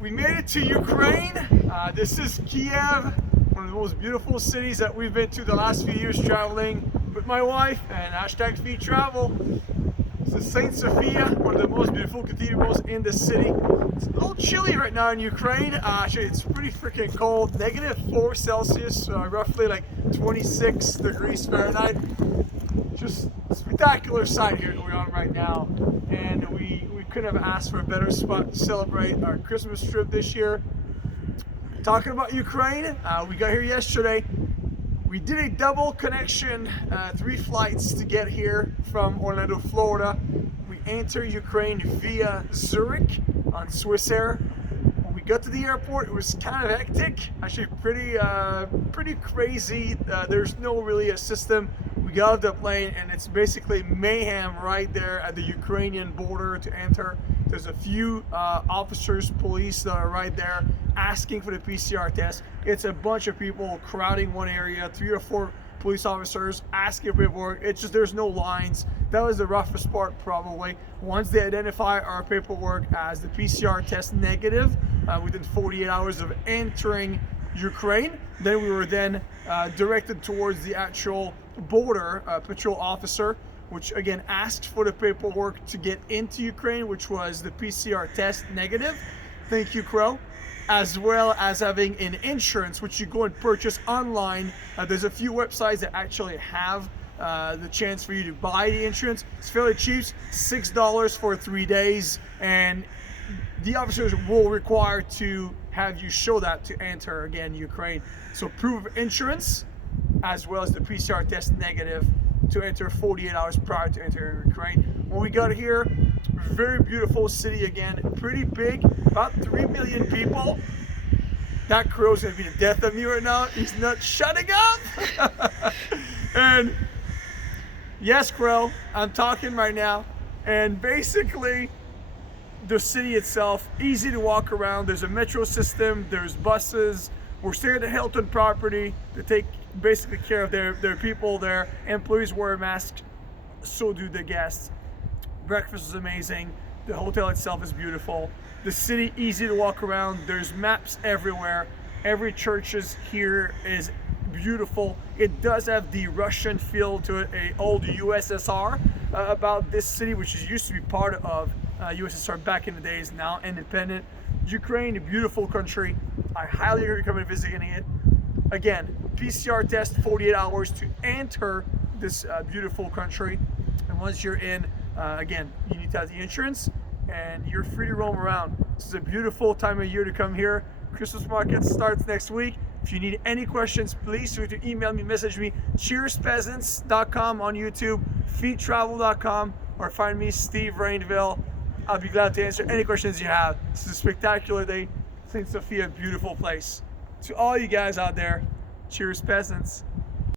We made it to Ukraine. This is Kiev, one of the most beautiful cities that we've been to the last few years traveling with my wife and #VTravel. This is St. Sophia, one of the most beautiful cathedrals in the city. It's a little chilly right now in Ukraine. Actually, it's pretty freaking cold. -4 Celsius, roughly like 26 degrees Fahrenheit. Just a spectacular sight here going on right now. And we couldn't have asked for a better spot to celebrate our Christmas trip this year. Talking about Ukraine, we got here yesterday. We did a double connection, 3 flights to get here from Orlando, Florida. We entered Ukraine via Zurich on Swiss Air. When we got to the airport, it was kind of hectic, actually pretty crazy. There's no really a system. We got off the plane and it's basically mayhem right there at the Ukrainian border to enter. There's a few officers, police that are right there asking for the PCR test. It's a bunch of people crowding one area, 3 or 4 police officers asking for paperwork. It's just, there's no lines. That was the roughest part probably. Once they identify our paperwork as the PCR test negative within 48 hours of entering Ukraine, then we were then directed towards the actual border patrol officer, which again asked for the paperwork to get into Ukraine, which was the PCR test negative. Thank you, Crow. As well as having an insurance, which you go and purchase online. There's a few websites that actually have the chance for you to buy the insurance. It's fairly cheap, $6 for 3 days, and the officers will require to have you show that to enter again Ukraine. So proof of insurance, as well as the PCR test negative to enter 48 hours prior to entering Ukraine. When we got here, very beautiful city again, pretty big, about 3 million people. That crow's gonna be the death of me right now. He's not shutting up. And yes, Crow, I'm talking right now. And basically, the city itself, easy to walk around. There's a metro system, there's buses. We're staying at the Hilton property to take basically care of their people there. Employees wear masks, so do the guests. Breakfast is amazing. The hotel itself is beautiful. The city, easy to walk around. There's maps everywhere. Every church here is beautiful. It does have the Russian feel to it, a old USSR about this city, which used to be part of USSR back in the days, now independent. Ukraine, a beautiful country. I highly recommend visiting it. Again, PCR test 48 hours to enter this beautiful country. And once you're in, again, you need to have the insurance and you're free to roam around. This is a beautiful time of year to come here. Christmas market starts next week. If you need any questions, please feel free to email me, message me, cheerspeasants.com on YouTube, feedtravel.com, or find me, Steve Rainville. I'll be glad to answer any questions you have. This is a spectacular day. St. Sophia, beautiful place. To all you guys out there, cheers peasants.